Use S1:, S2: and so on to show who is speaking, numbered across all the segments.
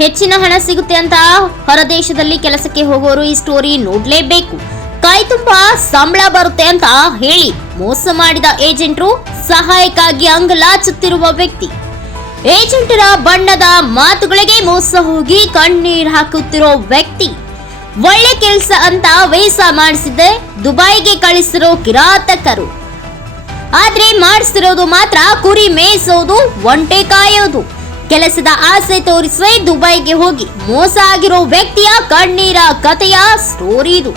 S1: ಹೆಚ್ಚಿನ ಹಣ ಸಿಗುತ್ತೆ ಅಂತ ಹೊರದೇಶದಲ್ಲಿ ಕೆಲಸಕ್ಕೆ ಹೋಗೋರು ಈ ಸ್ಟೋರಿ ನೋಡ್ಲೇಬೇಕು. ಕೈ ತುಂಬಾ ಸಂಬಳ ಬರುತ್ತೆ ಅಂತ ಹೇಳಿ ಮೋಸ ಮಾಡಿದ ಏಜೆಂಟ್ರು ಸಹಾಯಕ್ಕಾಗಿ ಅಂಗಲಾಚುತ್ತಿರುವ ವ್ಯಕ್ತಿ. ಏಜೆಂಟರ ಬಣ್ಣದ ಮಾತುಗಳಿಗೆ ಮೋಸ ಹೋಗಿ ಕಣ್ಣೀರ್ ಹಾಕುತ್ತಿರೋ ವ್ಯಕ್ತಿ. ಒಳ್ಳೆ ಕೆಲಸ ಅಂತ ವೀಸಾ ಮಾಡಿಸಿದ್ದೆ, ದುಬೈಗೆ ಕಳಿಸಿರೋ ಕಿರಾತಕರು. ಆದ್ರೆ ಮಾಡಿಸಿರೋದು ಮಾತ್ರ ಕುರಿ ಮೇಯಿಸೋದು, ಒಂಟೆ ಕಾಯೋದು. ಕೆಲಸದ ಆಸೆ ತೋರಿಸಿ ದುಬೈಗೆ ಹೋಗಿ ಮೋಸ ಆಗಿರೋ ವ್ಯಕ್ತಿಯ ಕಣ್ಣೀರ ಕಥೆಯ ಸ್ಟೋರಿ ಇದು.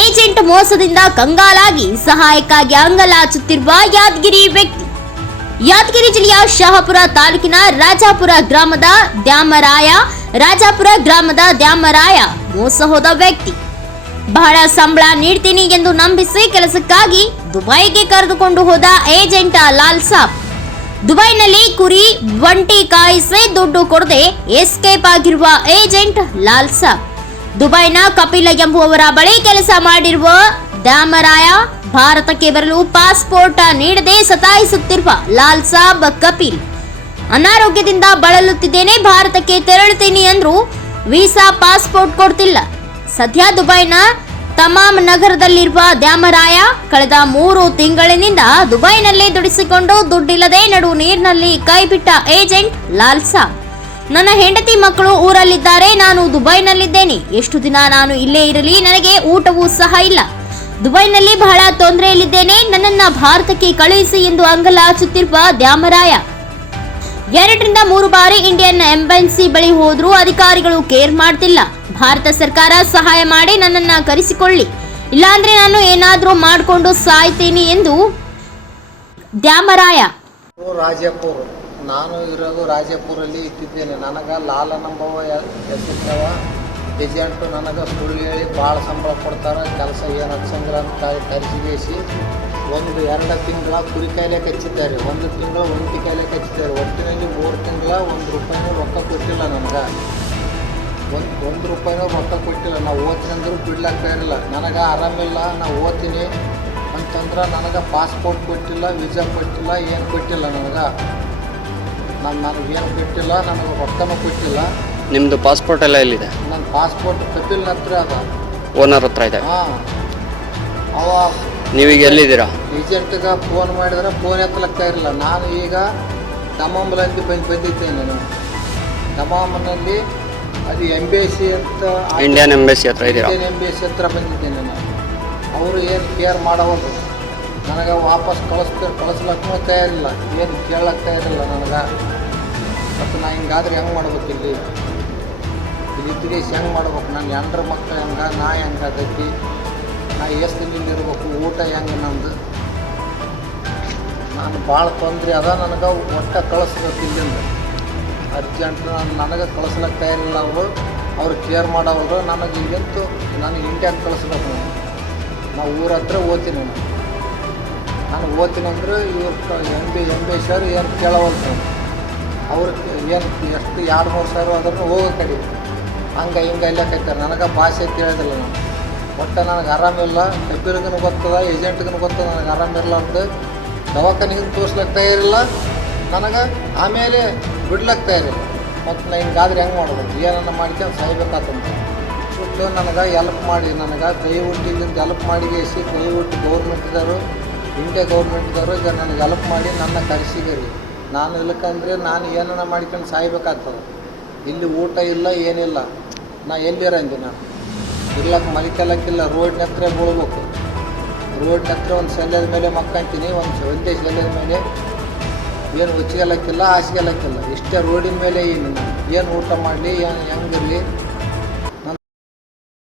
S1: ಏಜೆಂಟ್ ಮೋಸದಿಂದ ಕಂಗಾಲಾಗಿ ಸಹಾಯಕ್ಕಾಗಿ ಅಂಗಲಾಚುತ್ತಿರುವ ಯಾದಗಿರಿ ವ್ಯಕ್ತಿ. ಯಾದಗಿರಿ ಜಿಲ್ಲೆಯ ಶಹಾಪುರ ತಾಲೂಕಿನ ರಾಜಾಪುರ ಗ್ರಾಮದ ದ್ಯಾಮರಾಯ, ರಾಜಾಪುರ ಗ್ರಾಮದ ದ್ಯಾಮರಾಯ ಮೋಸ ಹೋದ ವ್ಯಕ್ತಿ. ಬಹಳ ಸಂಬಳ ನೀಡ್ತೀನಿ ಎಂದು ನಂಬಿಸಿ ಕೆಲಸಕ್ಕಾಗಿ ದುಬೈಗೆ ಕರೆದುಕೊಂಡು ಹೋದ ಏಜೆಂಟ್ ಲಾಲ್ ಸಾಬ್. ದುಬೈನಲ್ಲಿ ಕುರಿ ಒಂಟಿ ಕಾಯಿಸಿ ದುಡ್ಡು ಕೊಡದೆ ಎಸ್ಕೇಪ್ ಆಗಿರುವ ಏಜೆಂಟ್ ಲಾಲ್ ಸಾಬ್. ದುಬೈನ ಕಪಿಲ ಎಂಬುವವರ ಬಳಿ ಕೆಲಸ ಮಾಡಿರುವ ದಾಮರಾಯ ಭಾರತಕ್ಕೆ ಬರಲು ಪಾಸ್ಪೋರ್ಟ್ ನೀಡದೆ ಸತಾಯಿಸುತ್ತಿರುವ ಲಾಲ್ ಸಾಬ್ ಕಪಿಲ್. ಅನಾರೋಗ್ಯದಿಂದ ಬಳಲುತ್ತಿದ್ದೇನೆ, ಭಾರತಕ್ಕೆ ತೆರಳುತ್ತೀನಿ ಅಂದ್ರೂ ವೀಸಾ ಪಾಸ್ಪೋರ್ಟ್ ಕೊಡ್ತಿಲ್ಲ. ಸದ್ಯ ದುಬೈನ ತಮಾಮ್ ನಗರದಲ್ಲಿರುವ ದ್ಯಾಮರಾಯ ಕಳೆದ ಮೂರು ತಿಂಗಳಿನಿಂದ ದುಬೈನಲ್ಲಿ ದುಡಿಸಿಕೊಂಡು ದುಡ್ಡಿಲ್ಲದೆ ನಡು ನೀರಿನಲ್ಲಿ ಕೈಬಿಟ್ಟ ಏಜೆಂಟ್ ಲಾಲ್ಸಾ. ನನ್ನ ಹೆಂಡತಿ ಮಕ್ಕಳು ಊರಲ್ಲಿದ್ದಾರೆ, ನಾನು ದುಬೈನಲ್ಲಿದ್ದೇನೆ. ಎಷ್ಟು ದಿನ ನಾನು ಇಲ್ಲೇ ಇರಲಿ, ನನಗೆ ಊಟವೂ ಸಹ ಇಲ್ಲ. ದುಬೈನಲ್ಲಿ ಬಹಳ ತೊಂದರೆಯಲ್ಲಿದ್ದೇನೆ, ನನ್ನನ್ನ ಭಾರತಕ್ಕೆ ಕಳುಹಿಸಿ ಎಂದು ಅಂಗಲಾಚುತ್ತಿರುವ ದ್ಯಾಮರಾಯ. ಎರಡರಿಂದ ಮೂರು ಬಾರಿ ಇಂಡಿಯನ್ ಎಂಬೆನ್ಸಿ ಬಳಿ ಹೋದರೂ ಅಧಿಕಾರಿಗಳು ಕೇರ್ ಮಾಡ್ತಿಲ್ಲ. ಭಾರತ ಸರ್ಕಾರ ಸಹಾಯ ಮಾಡಿ ನನ್ನನ್ನ ಕರೆಸಿಕೊಳ್ಳಿ. ಇಲ್ಲಾಂದ್ರೆ ನಾನು ಏನಾದರೂ ಮಾಡಿಕೊಂಡು ಸಾಯ್ತೀನಿ ಎಂದು ದ್ಯಾಮರಾಯ.
S2: ರಾಜಪುರ. ನಾನು ಇರೋದು ರಾಜಪುರಲ್ಲಿ ಇಟ್ಟಿದ್ದೇನೆ. ನನಗೆ ಲಾಲ ನಂಬವ ಹೆಸರಿನವ ಏಜೆಂಟು ನನಗೆ ಸುಳ್ಳು ಹೇಳಿ ಭಾಳ ಸಂಬಳ ಕೊಡ್ತಾರೆ. ಕೆಲಸ ಏನು ಹಚ್ಚಂದ್ರೆ ಅಂತ ಕರೆಸಿಗೇಸಿ ಒಂದು ಎರಡು ತಿಂಗಳ ಕುರಿ ಕಾಯಿಲೆ ಕಚ್ಚಿದ್ದಾರೆ. ಒಂದು ತಿಂಗಳ ಒಂಟಿ ಕಾಯಿಲೆ ಕಚ್ಚಿದ್ದಾರೆ. ಒಟ್ಟಿನಲ್ಲಿ ಮೂರು ತಿಂಗಳ ಒಂದು ರೂಪಾಯಿ ರೊಕ್ಕ ಕೊಟ್ಟಿಲ್ಲ ನನಗೆ. ಒಂದು ಒಂದು ರೂಪಾಯಿನೂ ರೊಕ್ಕ ಕೊಟ್ಟಿಲ್ಲ ನಾವು ಓದ್ತೀನಿ ಅಂದರೂ ಬಿಡ್ಲಾಗ್ತಾ ಇರಲಿಲ್ಲ ನನಗೆ ಆರಾಮಿಲ್ಲ ನಾ ಓದ್ತೀನಿ. ಅಂತಂದ್ರೆ ನನಗೆ ಪಾಸ್ಪೋರ್ಟ್ ಕೊಟ್ಟಿಲ್ಲ ವೀಸಾ ಕೊಟ್ಟಿಲ್ಲ ಏನು ಕೊಟ್ಟಿಲ್ಲ ನನಗೆ. ನಾನು ನನಗೇನು ಏನು ಕೊಟ್ಟಿಲ್ಲ ನನಗೆ ರೊಕ್ಕನೂ ಕೊಟ್ಟಿಲ್ಲ.
S3: ನಿಮ್ಮದು ಪಾಸ್ಪೋರ್ಟ್ ಎಲ್ಲ ಎಲ್ಲಿದೆ?
S2: ನನ್ನ ಪಾಸ್ಪೋರ್ಟ್ ಕಪಿಲ್ ಹತ್ರ ಅದ.
S3: ಓನರ್ ಹತ್ರ ಇದೆ.
S2: ಹಾಂ. ಅವ
S3: ನೀವೀಗ ಎಲ್ಲಿದ್ದೀರಾ?
S2: ಏಜೆಂಟ್ಗೆ ಫೋನ್ ಮಾಡಿದ್ರೆ ಫೋನ್ ಎತ್ತಲಾಗ್ತಾ ಇರಲಿಲ್ಲ ನಾನು ಈಗ ದಮಾಂಬಲಲ್ಲಿ ಬಂದು ಬಂದಿದ್ದೇನೆ. ನಾನು ದಮಾಂಬನಲ್ಲಿ ಅದು ಎಂ ಬಿ ಸಿ ಅಂತ
S3: ಇಂಡಿಯನ್ ಎಂಬೆಸಿ ಹತ್ರ ಇದ್ದೀರಾ
S2: ಇಂಡಿಯನ್ ಹತ್ರ ಬಂದಿದ್ದೇನೆ ನಾನು. ಅವರು ಏನು ಕೇರ್ ಮಾಡೋದು ನನಗೆ ವಾಪಸ್ ಕಳಿಸ್ತಾರೆ ಕಳಿಸ್ಲಕ್ಕೂ ತಯಾರಿಲ್ಲ. ಏನು ಕೇಳಕ್ಕೆ ತಯಾರಿಲ್ಲ ನನಗೆ. ಮತ್ತು ನಾ ಹಿಂಗಾದ್ರೆ ಹೆಂಗೆ ಮಾಡ್ಬೇಕು ಇಲ್ಲಿ? ಇಲ್ಲಿ ಇದ್ರಿಗೆ ಹೆಂಗೆ ಮಾಡ್ಬೇಕು? ನಾನು ಎಂಡ್ರ ಮಕ್ಕಳು ಹೆಂಗೆ ನಾ ಹೆಂಗೆ ಆಗೈತಿ? ನಾ ಎಷ್ಟು ದಿನ ಇರ್ಬೇಕು? ಊಟ ಹೆಂಗೆ ನಂದು? ನಾನು ಭಾಳ ತೊಂದರೆ ಅದ ನನಗೆ ಒಟ್ಟ ಕಳಿಸ್ಬೇಕು ಇಲ್ಲಿಂದ. ಅರ್ಜೆಂಟ್ ನಾನು ನನಗೆ ಕಳಿಸ್ಲಕ್ಕೆ ತಯಾರಿಲ್ಲ ಅವರು. ಅವ್ರು ಕೇರ್ ಮಾಡೋವ್ರು ನನಗೆ ಈಗಂತೂ ನನಗೆ ಇಂಡಿಯಾಗೆ ಕಳಿಸ್ಬೇಕು. ನಾನು ನಾವು ಊರ ಹತ್ರ ಓದ್ತೀನಿ ನಾನು. ಓದ್ತೀನಿ ಅಂದ್ರೆ ಇವ್ರು M B M B sir ಏನು ಕೇಳವಲ್ತು ಅವ್ರು ಏನು ಎಷ್ಟು ಎರಡು ಮೂರು ಸಾವಿರ ಆದ್ರೂ ಹೋಗೋ ಕಡೆ ಹಂಗೆ, ಹಿಂಗೆ ಇಲ್ಲಕೈತಾರೆ ನನಗೆ ಭಾಷೆ ಕೇಳೋದಿಲ್ಲ ನಾನು. ಒಟ್ಟು ನನಗೆ ಆರಾಮಿಲ್ಲ ಕಪಿಲ್ಗೂ ಗೊತ್ತದ ಏಜೆಂಟ್ಗೂ ಗೊತ್ತದ, ನನಗೆ ಆರಾಮಿರ್ಲಾರ್ದು ದವಾಖಾನಿಗೂ ತೋರಿಸ್ಲಿಕ್ಕೆ ತಯಾರಿಲ್ಲ. ನನಗೆ ಆಮೇಲೆ ಬಿಡ್ಲಕ್ಕೆ ತಯಾರಿ ಮತ್ತು ನಾ ಹಿಂಗಾದ್ರೆ ಹೆಂಗೆ ಮಾಡ್ಬೇಕು ಏನನ್ನ ಮಾಡ್ಕೊಂಡು ಸಾಯ್ಬೇಕಾತಂತ. ಸುಟ್ಟು ನನಗೆ ಎಲ್ಪ್ ಮಾಡಿ ನನಗೆ ಕೈ ಇಲ್ಲಿಂದ ಎಲ್ಪ್ ಮಾಡಿ ಎಸಿ ದಯವಿಟ್ಟು ಗೌರ್ಮೆಂಟ್ದವರು ಇಂಡಿಯಾ ಗೌರ್ಮೆಂಟ್ದವರು ಈಗ ನನಗೆ ಎಲ್ಪ್ ಮಾಡಿ ನನ್ನ ಕರೆಸಿಗರಿ ನಾನು ಇಲ್ಲಕ್ಕಂದ್ರೆ ನಾನು ಏನನ್ನ ಮಾಡ್ಕೊಂಡು ಸಾಯ್ಬೇಕಾಗ್ತದೆ. ಇಲ್ಲಿ ಊಟ ಇಲ್ಲ, ಏನಿಲ್ಲ. ನಾ ಎಲ್ಲಿರಂದಿ ನಾನು? ಇರ್ಲಕ್ಕೆ ಮಲಿಕಲಕ್ಕಿಲ್ಲ ರೋಡ್ ಹತ್ರ ಬೀಳ್ಬೇಕು. ರೋಡ್ ಹತ್ರ ಒಂದು ಸೆಲ್ಲದ ಮೇಲೆ ಮಕ್ಕಂತೀನಿ, ಒಂದು ಒಂದೇ ಸೆಲ್ಲದ ಮೇಲೆ ಏನು ಹುಚ್ಚಿಗೆಲ್ಲಕ್ಕಿಲ್ಲ ಹಾಸಿಗೆಲ್ಲಕ್ಕಿಲ್ಲ. ಇಷ್ಟೇ ರೋಡಿನ ಮೇಲೆ ಏನು ಏನು ಊಟ ಮಾಡಲಿ ಏನು ಹೆಂಗಿರಲಿ